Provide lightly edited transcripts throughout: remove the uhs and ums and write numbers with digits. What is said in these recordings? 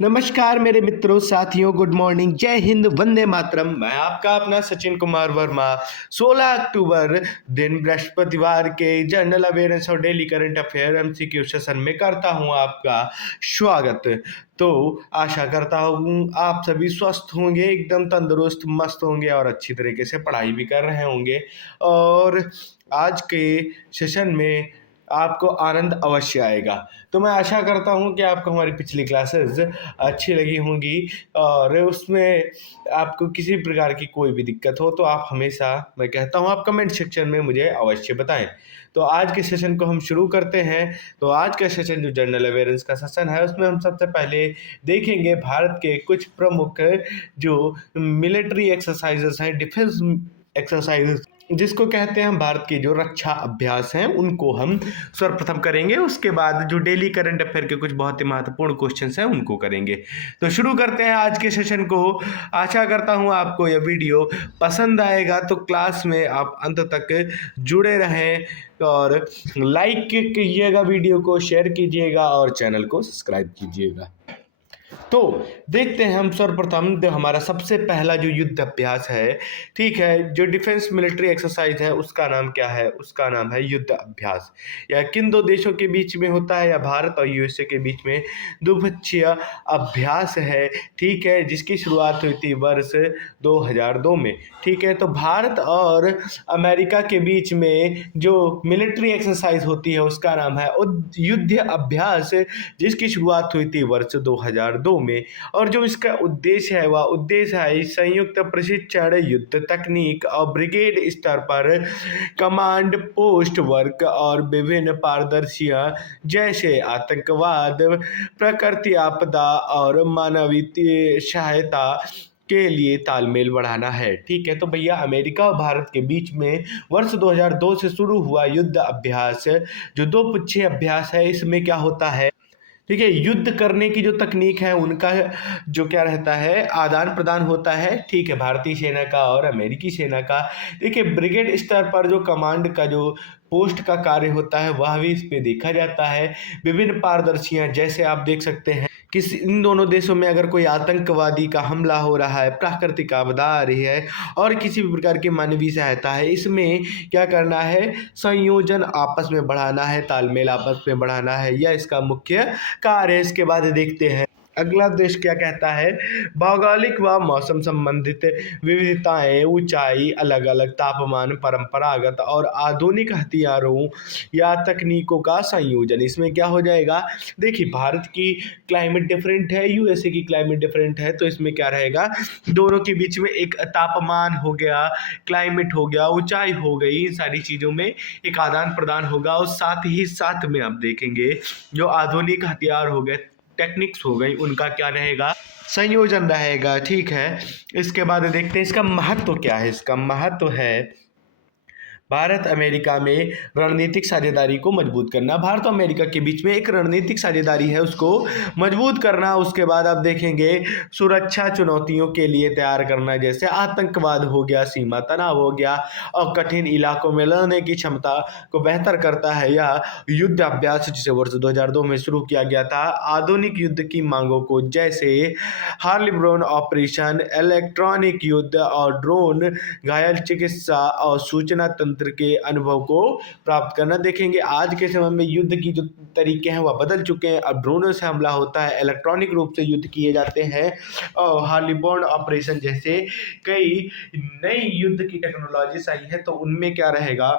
नमस्कार मेरे मित्रों, साथियों, गुड मॉर्निंग, जय हिंद, वंदे मातरम। मैं आपका अपना सचिन कुमार वर्मा। 16 अक्टूबर दिन बृहस्पतिवार के जनरल अवेयरनेस और daily current affair MCQ session में करता हूं आपका स्वागत। तो आशा करता हूं आप सभी स्वस्थ होंगे, एकदम तंदुरुस्त, मस्त होंगे और अच्छी तरीके से पढ़ाई भी कर रहे होंगे। और आज के सेशन में आपको आनंद अवश्य आएगा। तो मैं आशा करता हूँ कि आपको हमारी पिछली क्लासेस अच्छी लगी होंगी और उसमें आपको किसी प्रकार की कोई भी दिक्कत हो तो आप हमेशा, मैं कहता हूँ, आप कमेंट सेक्शन में मुझे अवश्य बताएं। तो आज के सेशन को हम शुरू करते हैं। तो आज का सेशन जो जनरल अवेयरेंस का सेशन है उसमें हम सबसे पहले देखेंगे भारत के कुछ प्रमुख जो मिलिट्री एक्सरसाइजेस हैं, डिफेंस एक्सरसाइजेस जिसको कहते हैं हम भारत के जो रक्षा अभ्यास हैं, उनको हम सर्वप्रथम करेंगे। उसके बाद जो डेली करंट अफेयर के कुछ बहुत ही महत्वपूर्ण क्वेश्चंस हैं उनको करेंगे। तो शुरू करते हैं आज के सेशन को। आशा करता हूं आपको यह वीडियो पसंद आएगा, तो क्लास में आप अंत तक जुड़े रहें और लाइक कीजिएगा, वीडियो को शेयर कीजिएगा और चैनल को सब्सक्राइब कीजिएगा। तो देखते हैं हम सर्वप्रथम जो हमारा सबसे पहला जो युद्ध अभ्यास है, ठीक है, जो डिफेंस मिलिट्री एक्सरसाइज है उसका नाम क्या है? उसका नाम है युद्ध अभ्यास। यह किन दो देशों के बीच में होता है? या भारत और यूएसए के बीच में द्विपक्षीय अभ्यास है, ठीक है, जिसकी शुरुआत हुई थी वर्ष 2002 में। ठीक है, तो भारत और अमेरिका के बीच में जो मिलिट्री एक्सरसाइज होती है उसका नाम है युद्ध अभ्यास, जिसकी शुरुआत हुई थी वर्ष 2002 में। और जो इसका उद्देश्य है वह उद्देश्य है संयुक्त प्रशिक्षण, युद्ध तकनीक और ब्रिगेड स्तर पर कमांड पोस्ट वर्क और विभिन्न पारदर्शियां जैसे आतंकवाद, प्रकृति आपदा और मानवीय सहायता के लिए तालमेल बढ़ाना है। ठीक है, तो भैया अमेरिका और भारत के बीच में वर्ष 2002 से शुरू हुआ युद्ध अभ्यास जो दो पक्षीय अभ्यास है, इसमें क्या होता है? ठीक है, युद्ध करने की जो तकनीक है उनका जो क्या रहता है, आदान प्रदान होता है। ठीक है, भारतीय सेना का और अमेरिकी सेना का। देखिए, ब्रिगेड स्तर पर जो कमांड का जो पोस्ट का कार्य होता है वह भी इस पे देखा जाता है। विभिन्न पारदर्शियां जैसे आप देख सकते हैं कि इन दोनों देशों में अगर कोई आतंकवादी का हमला हो रहा है, प्राकृतिक आपदा आ रही है और किसी भी प्रकार की मानवीय सहायता है, इसमें क्या करना है? संयोजन आपस में बढ़ाना है, तालमेल आपस में बढ़ाना है, यह इसका मुख्य कार्य है। इसके बाद देखते हैं अगला देश क्या कहता है। भौगोलिक व मौसम संबंधित विविधताएं, ऊंचाई, अलग अलग तापमान, परंपरागत और आधुनिक हथियारों या तकनीकों का संयोजन। इसमें क्या हो जाएगा? देखिए, भारत की क्लाइमेट डिफरेंट है, यूएसए की क्लाइमेट डिफरेंट है, तो इसमें क्या रहेगा? दोनों के बीच में एक तापमान हो गया, क्लाइमेट हो गया, ऊंचाई हो गई, इन सारी चीज़ों में एक आदान प्रदान होगा। और साथ ही साथ में आप देखेंगे जो आधुनिक हथियार हो गए, टेक्निक्स हो गई, उनका क्या रहेगा? संयोजन रहेगा। ठीक है, इसके बाद देखते हैं इसका महत्व क्या है। इसका महत्व है भारत अमेरिका में रणनीतिक साझेदारी को मजबूत करना। भारत और अमेरिका के बीच में एक रणनीतिक साझेदारी है, उसको मजबूत करना। उसके बाद आप देखेंगे सुरक्षा चुनौतियों के लिए तैयार करना, जैसे आतंकवाद हो गया, सीमा तनाव हो गया और कठिन इलाकों में लड़ने की क्षमता को बेहतर करता है। या युद्ध अभ्यास जिसे वर्ष 2002 में शुरू किया गया था, आधुनिक युद्ध की मांगों को, जैसे हार्लिब्रोन ऑपरेशन, इलेक्ट्रॉनिक युद्ध और ड्रोन, घायल चिकित्सा और सूचना तंत्र के अनुभव को प्राप्त करना। देखेंगे आज के समय में युद्ध की जो तरीके हैं वह बदल चुके हैं। अब ड्रोनों से हमला होता है, इलेक्ट्रॉनिक रूप से युद्ध किए जाते हैं और हार्लिबर्न ऑपरेशन जैसे कई नई युद्ध की टेक्नोलॉजीज आई है, तो उनमें क्या रहेगा?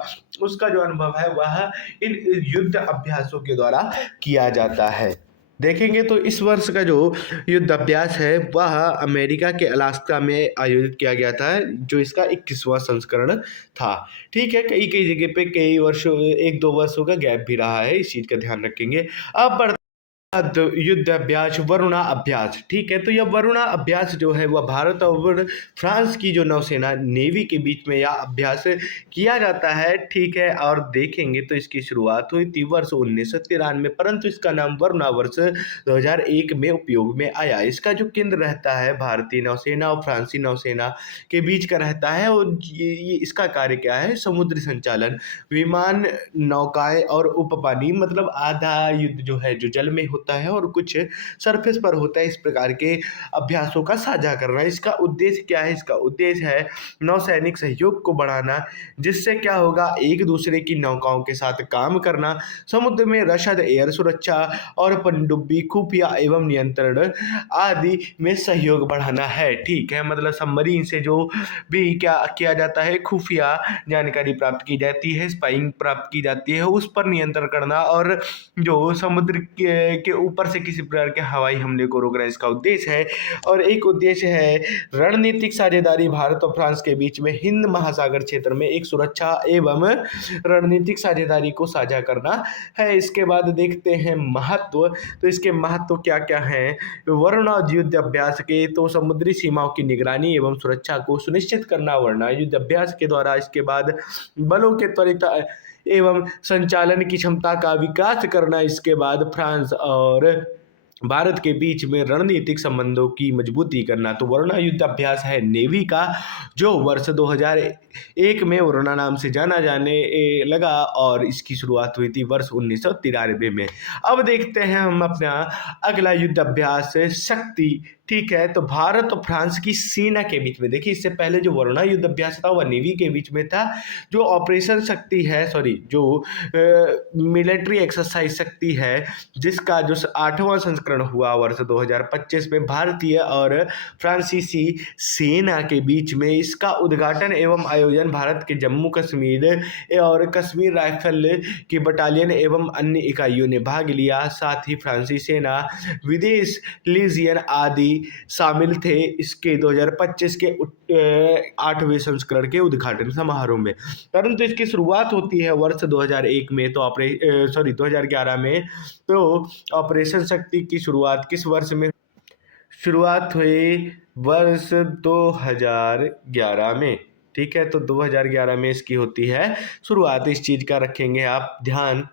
उसका जो अनुभव है वह इन युद्ध अभ्यासों के द्वारा किया जाता है। देखेंगे तो इस वर्ष का जो युद्ध अभ्यास है वह अमेरिका के अलास्का में आयोजित किया गया था, जो इसका 21वां संस्करण था। ठीक है, कई कई जगह पे कई वर्षों, एक दो वर्षों का गैप भी रहा है, इस चीज का ध्यान रखेंगे। अब युद्ध अभ्यास वरुणा अभ्यास। ठीक है, तो यह वरुणा अभ्यास जो है वह भारत और फ्रांस की जो नौसेना नेवी के बीच में यह अभ्यास किया जाता है। ठीक है, और देखेंगे तो इसकी शुरुआत हुई थी वर्ष 1993, परंतु इसका नाम वरुणा वर्ष 2001 में उपयोग में आया। इसका जो केंद्र रहता है भारतीय नौसेना और फ्रांसीसी नौसेना के बीच का रहता है। और ये इसका कार्य क्या है? समुद्री संचालन, विमान, नौकाएं और उपपानी, मतलब आधा युद्ध जो है जो जल में होता है और कुछ सरफेस पर होता है। इस प्रकार के अभ्यासों का साझा करना। इसका उद्देश्य क्या है? इसका उद्देश्य है नौसैनिक सहयोग को बढ़ाना, जिससे क्या होगा, एक दूसरे की नौकाओं के साथ काम करना, समुद्र में रसद, एयर सुरक्षा और पनडुब्बी, खुफिया एवं नियंत्रण आदि में सहयोग बढ़ाना है। ठीक है, मतलब सबमरीन से जो भी क्या किया जाता है, खुफिया जानकारी प्राप्त की जाती है, स्पाइंग प्राप्त की जाती है, उस पर नियंत्रण करना और जो समुद्र के ऊपर से किसी प्रकार के हवाई हमले को रोकना इसका उद्देश्य है। और एक उद्देश्य है रणनीतिक साझेदारी भारत और फ्रांस के बीच में हिंद महासागर क्षेत्र में एक सुरक्षा एवं रणनीतिक साझेदारी को साझा करना है। इसके बाद देखते हैं महत्व। तो इसके महत्व क्या क्या हैं? वरुणा युद्ध अभ्यास के तो समुद्री सीमाओं की निगरानी एवं सुरक्षा को सुनिश्चित करना वरुणा युद्ध अभ्यास के द्वारा। इसके बाद बलों के त्वरित एवं संचालन की क्षमता का विकास करना। इसके बाद फ्रांस और भारत के बीच में रणनीतिक संबंधों की मजबूती करना। तो वरुणा युद्ध अभ्यास है नेवी का, जो वर्ष 2001 में वरुणा नाम से जाना जाने लगा और इसकी शुरुआत हुई थी वर्ष 1993 में। अब देखते हैं हम अपना अगला युद्ध अभ्यास शक्ति। ठीक है, तो भारत और फ्रांस की सेना के बीच में, देखिए इससे पहले जो वरुणा युद्ध अभ्यास था वह नेवी के बीच में था। जो ऑपरेशन शक्ति है, जो मिलिट्री एक्सरसाइज शक्ति है, जिसका जो 8वां संस्करण हुआ वर्ष 2025 में भारतीय और फ्रांसीसी सेना के बीच में, इसका उद्घाटन एवं आयोजन भारत के जम्मू कश्मीर और कश्मीर राइफल की बटालियन एवं अन्य इकाइयों ने भाग लिया। साथ ही फ्रांसीसी सेना, विदेश लीजियन आदि शामिल थे इसके 2025 के 8वें संस्करण के उद्घाटन समारोह में। परंतु इसकी शुरुआत होती है वर्ष 2001 में, तो 2011 में। तो ऑपरेशन शक्ति की शुरुआत किस वर्ष में शुरुआत हुई? वर्ष 2011 में। ठीक है, तो 2011 में इसकी होती है शुरुआत। इस चीज का रखेंगे आप ध्यान।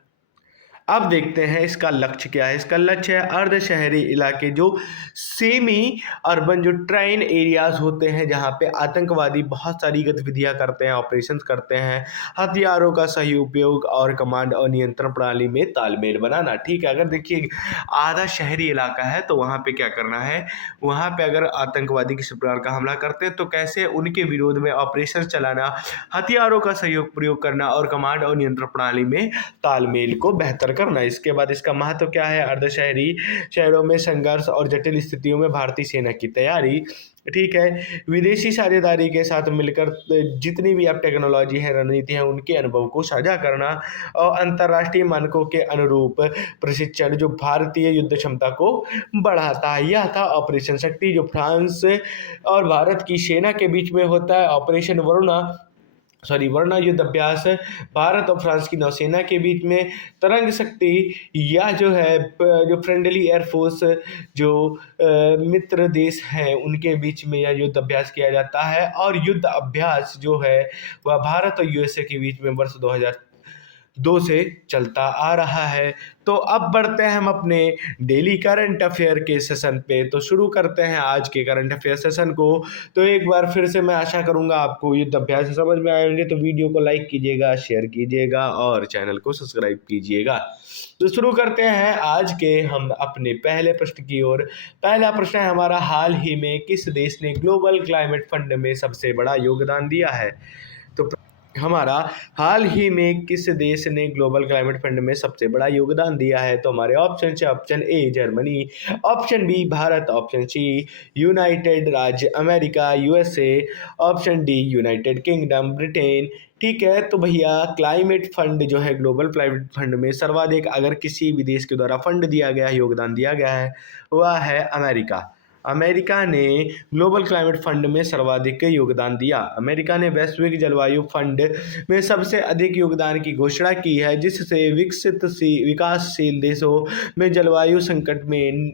अब देखते हैं इसका लक्ष्य क्या है। इसका लक्ष्य है अर्ध शहरी इलाके, जो सेमी अर्बन, जो ट्राइन एरियाज होते हैं, जहां पे आतंकवादी बहुत सारी गतिविधियां करते हैं, ऑपरेशंस करते हैं, हथियारों का सही उपयोग और कमांड और नियंत्रण प्रणाली में तालमेल बनाना। ठीक है, अगर देखिए आधा शहरी इलाका है तो वहां पे क्या करना है, वहां पे अगर आतंकवादी किसी प्रकार का हमला करते हैं तो कैसे उनके विरोध में ऑपरेशन चलाना, हथियारों का सहयोग प्रयोग करना और कमांड और नियंत्रण प्रणाली में तालमेल को बेहतर करना। इसके बाद इसका महत्व क्या है? अर्धशहरी शहरों में संघर्ष और जटिल स्थितियों में भारतीय सेना की तैयारी। ठीक है, विदेशी साझेदारी के साथ मिलकर जितनी भी अब टेक्नोलॉजी है, रणनीति है, उनके अनुभव को साझा करना और अंतर्राष्ट्रीय मानकों के अनुरूप प्रशिक्षण, जो भारतीय युद्ध क्षमता को बढ़ाता है। यह था ऑपरेशन शक्ति, जो फ्रांस और भारत की सेना के बीच में होता है। ऑपरेशन वरुणा युद्ध अभ्यास भारत और फ्रांस की नौसेना के बीच में। तरंग शक्ति, यह जो है जो फ्रेंडली एयरफोर्स, जो मित्र देश हैं उनके बीच में यह युद्ध अभ्यास किया जाता है। और युद्ध अभ्यास जो है वह भारत और यूएसए के बीच में वर्ष 2002 से चलता आ रहा है। तो अब बढ़ते हैं हम अपने डेली करंट अफेयर के सेशन पे। तो शुरू करते हैं आज के करंट अफेयर सेशन को। तो एक बार फिर से मैं आशा करूंगा आपको युद्ध अभ्यास समझ में आए होंगे, तो वीडियो को लाइक कीजिएगा, शेयर कीजिएगा और चैनल को सब्सक्राइब कीजिएगा। तो शुरू करते हैं आज के हम अपने पहले प्रश्न की ओर। पहला प्रश्न है हमारा, हाल ही में किस देश ने ग्लोबल क्लाइमेट फंड में सबसे बड़ा योगदान दिया है? तो हमारा हाल ही में किस देश ने ग्लोबल क्लाइमेट फंड में सबसे बड़ा योगदान दिया है? तो हमारे ऑप्शन है, option A Germany, option B Bharat, option C united राज्य America USA, option D United Kingdom Britain. ठीक है, तो भैया क्लाइमेट फंड जो है, ग्लोबल क्लाइमेट फंड में सर्वाधिक अगर किसी भी देश के द्वारा फंड दिया गया, योगदान दिया गया है, वह है अमेरिका। अमेरिका ने ग्लोबल क्लाइमेट फंड में सर्वाधिक योगदान दिया। अमेरिका ने वैश्विक जलवायु फंड में सबसे अधिक योगदान की घोषणा की है, जिससे विकासशील देशों में जलवायु संकट में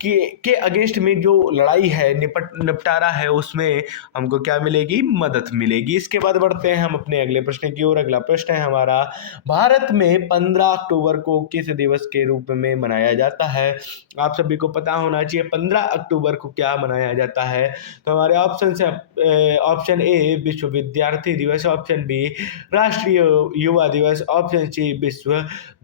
के अगेंस्ट में जो लड़ाई है, निपटारा है, उसमें हमको क्या मिलेगी? मदद मिलेगी। इसके बाद बढ़ते हैं हम अपने अगले प्रश्न की ओर। अगला प्रश्न है हमारा, भारत में 15 अक्टूबर को किस दिवस के रूप में मनाया जाता है? आप सभी को पता होना चाहिए 15 अक्टूबर को क्या मनाया जाता है। तो हमारे ऑप्शन से ऑप्शन ए विश्व विद्यार्थी दिवस, ऑप्शन बी राष्ट्रीय युवा दिवस, ऑप्शन सी विश्व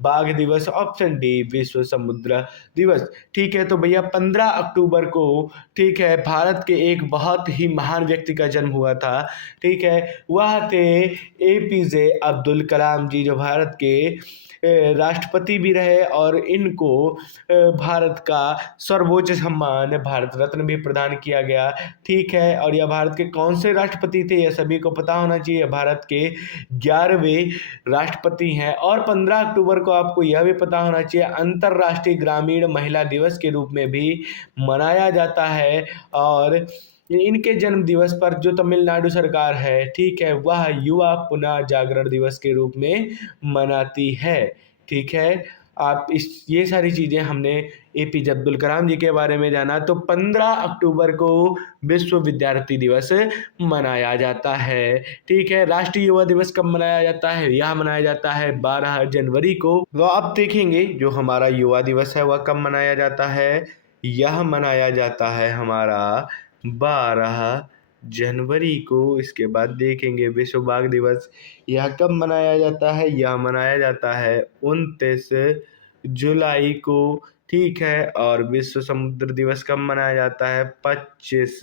बाघ दिवस, ऑप्शन डी विश्व समुद्र दिवस। ठीक है, तो भैया 15 अक्टूबर को, ठीक है, भारत के एक बहुत ही महान व्यक्ति का जन्म हुआ था। ठीक है, वह थे एपीजे अब्दुल कलाम जी, जो भारत के राष्ट्रपति भी रहे और इनको भारत का सर्वोच्च सम्मान भारत रत्न भी प्रदान किया गया। ठीक है, और यह भारत के कौन से राष्ट्रपति थे, यह सभी को पता होना चाहिए। भारत के 11वें राष्ट्रपति हैं। और 15 अक्टूबर को आपको यह भी पता होना चाहिए अंतर्राष्ट्रीय ग्रामीण महिला दिवस के रूप में भी मनाया जाता है। और इनके जन्म दिवस पर जो तमिलनाडु सरकार है, ठीक है, वह युवा पुनः जागरण दिवस के रूप में मनाती है। ठीक है, आप ये सारी चीज़ें हमने एपीजे अब्दुल कलाम जी के बारे में जाना। तो 15 अक्टूबर को विश्व विद्यार्थी दिवस मनाया जाता है। ठीक है, राष्ट्रीय युवा दिवस कब मनाया जाता है? यह मनाया जाता है 12 जनवरी को। तो आप देखेंगे जो हमारा युवा दिवस है वह कब मनाया जाता है? यह मनाया जाता है हमारा 12 जनवरी को। इसके बाद देखेंगे विश्व बाघ दिवस, यह कब मनाया जाता है? यह मनाया जाता है 29 जुलाई को। ठीक है, और विश्व समुद्र दिवस कब मनाया जाता है? 25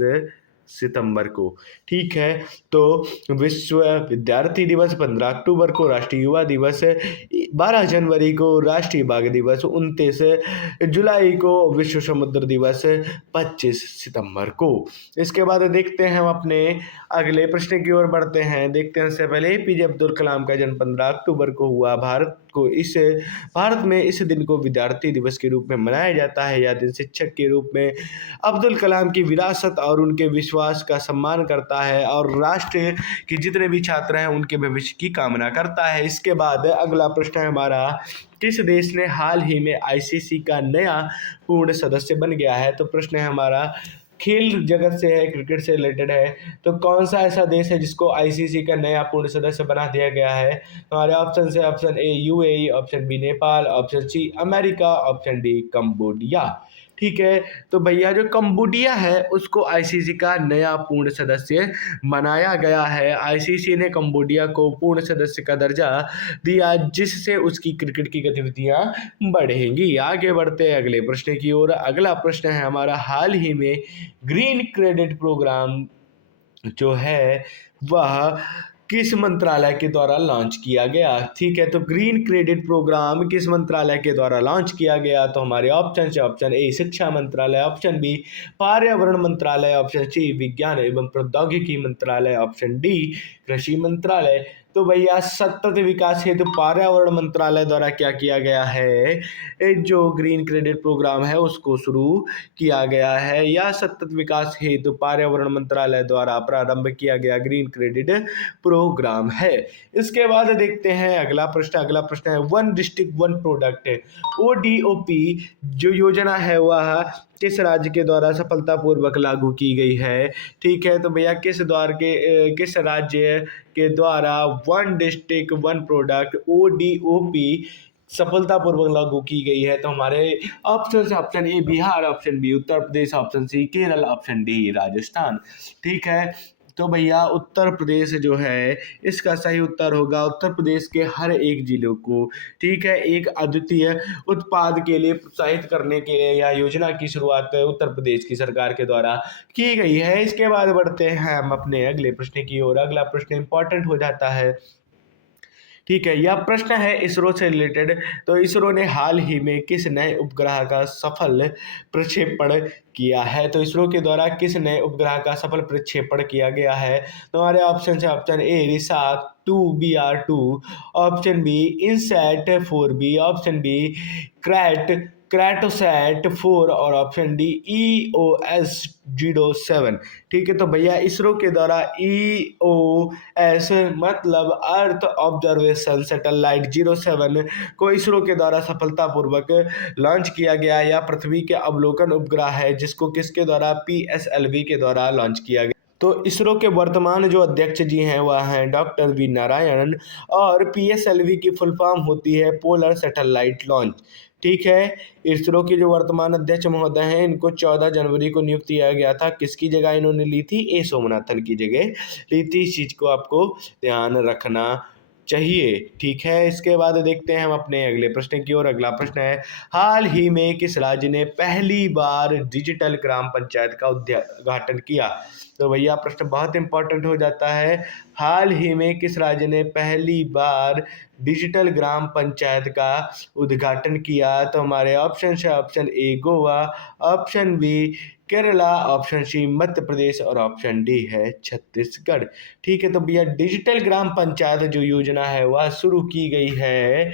सितंबर को। ठीक है, तो विश्व विद्यार्थी दिवस 15 अक्टूबर को, राष्ट्रीय युवा दिवस 12 जनवरी को, राष्ट्रीय बाघ दिवस 29 जुलाई को, विश्व समुद्र दिवस 25 सितंबर को। इसके बाद देखते हैं हम अपने अगले प्रश्न की ओर बढ़ते हैं। देखते हैं उससे पहले एपीजे अब्दुल कलाम का जन्म 15 अक्टूबर को हुआ। भारत में इस दिन को विद्यार्थी दिवस के रूप में मनाया जाता है। यह दिन शिक्षक के रूप में अब्दुल कलाम की विरासत और उनके विश्वास का सम्मान करता है और राष्ट्र के जितने भी छात्र हैं उनके भविष्य की कामना करता है। इसके बाद अगला प्रश्न है हमारा, किस देश ने हाल ही में आईसीसी का नया पूर्ण सदस्य बन गया है? तो प्रश्न है हमारा खेल जगत से है, क्रिकेट से रिलेटेड है। तो कौन सा ऐसा देश है जिसको आईसीसी का नया पूर्ण सदस्य बना दिया गया है? हमारे ऑप्शन से option A UAE, option B Nepal, option C America, option D Cambodia. ठीक है, तो भैया जो कंबोडिया है उसको आईसीसी का नया पूर्ण सदस्य बनाया गया है। आईसीसी ने कंबोडिया को पूर्ण सदस्य का दर्जा दिया, जिससे उसकी क्रिकेट की गतिविधियां बढ़ेंगी। आगे बढ़ते हैं अगले प्रश्न की ओर। अगला प्रश्न है हमारा, हाल ही में ग्रीन क्रेडिट प्रोग्राम जो है वह किस मंत्रालय के द्वारा लॉन्च किया गया? ठीक है, तो ग्रीन क्रेडिट प्रोग्राम किस मंत्रालय के द्वारा लॉन्च किया गया? तो हमारे ऑप्शन से ऑप्शन ए शिक्षा मंत्रालय, ऑप्शन बी पर्यावरण मंत्रालय, ऑप्शन सी विज्ञान एवं प्रौद्योगिकी मंत्रालय, ऑप्शन डी कृषि मंत्रालय। तो भैया सतत विकास हेतु पर्यावरण मंत्रालय द्वारा क्या किया गया है? जो ग्रीन क्रेडिट प्रोग्राम है उसको शुरू किया गया है। यह सतत विकास हेतु पर्यावरण मंत्रालय द्वारा प्रारंभ किया गया ग्रीन क्रेडिट प्रोग्राम है। इसके बाद देखते हैं अगला प्रश्न। अगला प्रश्न है, one district one product ODOP जो योजना है वह किस राज्य के द्वारा सफलतापूर्वक लागू की गई है? ठीक है, तो भैया किस राज्य के द्वारा one district one product ODOP सफलतापूर्वक लागू की गई है? तो हमारे option A Bihar, option B Uttar Pradesh, option C Kerala, option D Rajasthan. ठीक है, तो भैया उत्तर प्रदेश जो है इसका सही उत्तर होगा। उत्तर प्रदेश के हर एक जिलों को, ठीक है, एक अद्वितीय उत्पाद के लिए प्रोत्साहित करने के लिए यह योजना की शुरुआत उत्तर प्रदेश की सरकार के द्वारा की गई है। इसके बाद बढ़ते हैं हम अपने अगले प्रश्न की ओर। अगला प्रश्न इंपॉर्टेंट हो जाता है। ठीक है, यह प्रश्न है इसरो से रिलेटेड। तो इसरो ने हाल ही में किस नए उपग्रह का सफल प्रक्षेपण किया है? तो इसरो के द्वारा किस नए उपग्रह का सफल प्रक्षेपण किया गया है? तो हमारे ऑप्शन से option A RISAT 2BR2, option B INSAT 4B, option B क्रैट क्रैटोसैट 4 और ऑप्शन डी EOS-07। ठीक है, तो भैया इसरो के द्वारा EOS मतलब अर्थ ऑब्जर्वेशन सैटेलाइट 07 को इसरो के द्वारा सफलतापूर्वक लॉन्च किया गया। या पृथ्वी के अवलोकन उपग्रह है जिसको किसके द्वारा PSLV के द्वारा लॉन्च किया गया। तो इसरो के वर्तमान जो अध्यक्ष जी हैं वह हैं डॉक्टर वी नारायणन, और PSLV की फुल फॉर्म होती है पोलर सैटेलाइट लॉन्च। ठीक है, इसरो के जो वर्तमान अध्यक्ष महोदय हैं इनको 14 जनवरी को नियुक्त किया गया था। किसकी जगह इन्होंने ली थी? ए सोमनाथन की जगह ली थी। इस चीज को आपको ध्यान रखना चाहिए। ठीक है, इसके बाद देखते हैं हम अपने अगले प्रश्न की ओर। अगला प्रश्न है, हाल ही में किस राज्य ने पहली बार डिजिटल ग्राम पंचायत का उद्घाटन किया? तो भैया प्रश्न बहुत इंपॉर्टेंट हो जाता है। हाल ही में किस राज्य ने पहली बार डिजिटल ग्राम पंचायत का उद्घाटन किया? तो हमारे ऑप्शन है option A Goa, option B Kerala, option C Madhya Pradesh और ऑप्शन डी है छत्तीसगढ़। ठीक है, तो भैया डिजिटल ग्राम पंचायत जो योजना है वह शुरू की गई है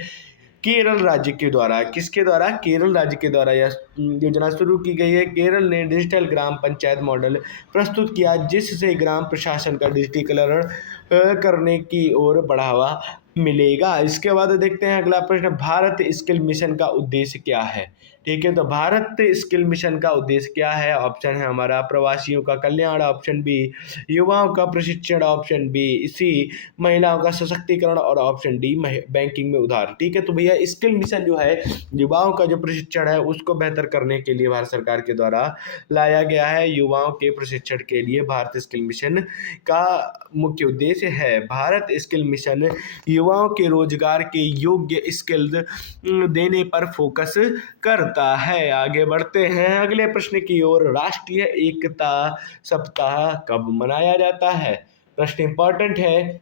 केरल राज्य के द्वारा। किसके द्वारा? केरल राज्य के द्वारा यह योजना शुरू की गई है। केरल ने डिजिटल ग्राम पंचायत मॉडल प्रस्तुत किया जिससे ग्राम प्रशासन का डिजिटलीकरण करने की ओर बढ़ावा मिलेगा। इसके बाद देखते हैं अगला प्रश्न, भारत स्किल मिशन का उद्देश्य क्या है? ठीक है, तो भारत स्किल मिशन का उद्देश्य क्या है? ऑप्शन है हमारा प्रवासियों का कल्याण, ऑप्शन बी युवाओं का प्रशिक्षण, ऑप्शन बी सी महिलाओं का सशक्तिकरण और ऑप्शन डी बैंकिंग में उधार। ठीक है, तो भैया स्किल मिशन जो है युवाओं का जो प्रशिक्षण है उसको बेहतर करने के लिए भारत सरकार के द्वारा लाया गया है। युवाओं के प्रशिक्षण के लिए भारत स्किल मिशन का मुख्य उद्देश्य है। भारत स्किल मिशन युवाओं के रोजगार के योग्य स्किल्स देने पर फोकस करता है। आगे बढ़ते हैं अगले प्रश्न की ओर। राष्ट्रीय एकता सप्ताह कब मनाया जाता है? प्रश्न इंपॉर्टेंट है,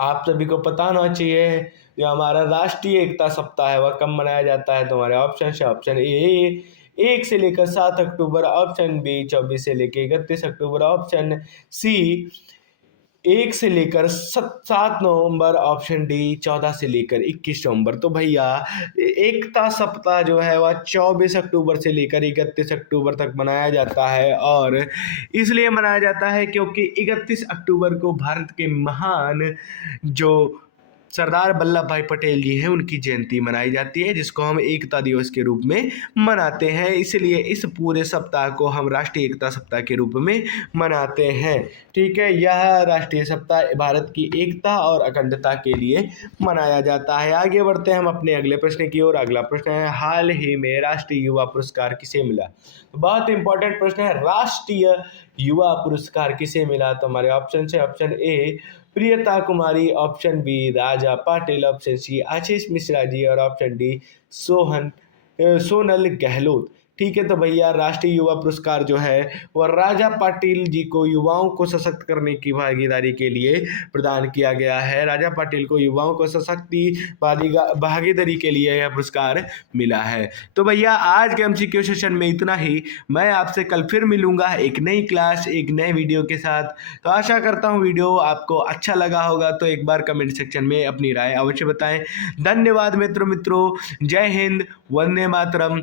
आप सभी को पता होना चाहिए। जो हमारा राष्ट्रीय एकता सप्ताह है वह कब मनाया जाता है? तो हमारे ऑप्शन है ऑप्शन ए 1 से लेकर 7 अक्टूबर, ऑप्शन बी 24 से लेकर 31 अक्टूबर, ऑप्शन सी 1 से लेकर 7 नवंबर, ऑप्शन डी 14 से लेकर 21 नवंबर। तो भैया एकता सप्ताह जो है वह 24 अक्टूबर से लेकर 31 अक्टूबर तक मनाया जाता है। और इसलिए मनाया जाता है क्योंकि 31 अक्टूबर को भारत के महान जो सरदार वल्लभ भाई पटेल जी हैं उनकी जयंती मनाई जाती है जिसको हम एकता दिवस के रूप में मनाते हैं। इसलिए इस पूरे सप्ताह को हम राष्ट्रीय एकता सप्ताह के रूप में मनाते हैं। ठीक है, यह राष्ट्रीय सप्ताह भारत की एकता और अखंडता के लिए मनाया जाता है। आगे बढ़ते हैं हम अपने अगले प्रश्न की ओर। अगला प्रश्न है, हाल ही में राष्ट्रीय युवा पुरस्कार किसे मिला? तो बहुत इंपॉर्टेंट प्रश्न है, राष्ट्रीय युवा पुरस्कार किसे मिला? तो हमारे ऑप्शन है option A Priyata Kumari, option B Raja Patil, option C Ashish Mishra ji और ऑप्शन डी सोनल गहलोत। ठीक है, तो भैया राष्ट्रीय युवा पुरस्कार जो है वह राजा पाटिल जी को युवाओं को सशक्त करने की भागीदारी के लिए प्रदान किया गया है। राजा पाटिल को युवाओं को सशक्ति भागीदारी के लिए यह पुरस्कार मिला है। तो भैया आज के MCQ सेशन में इतना ही। मैं आपसे कल फिर मिलूंगा एक नई क्लास एक नए वीडियो के साथ। तो आशा करता हूँ वीडियो आपको अच्छा लगा होगा, तो एक बार कमेंट सेक्शन में अपनी राय अवश्य बताएं। धन्यवाद मित्रों। जय हिंद, वंदे मातरम।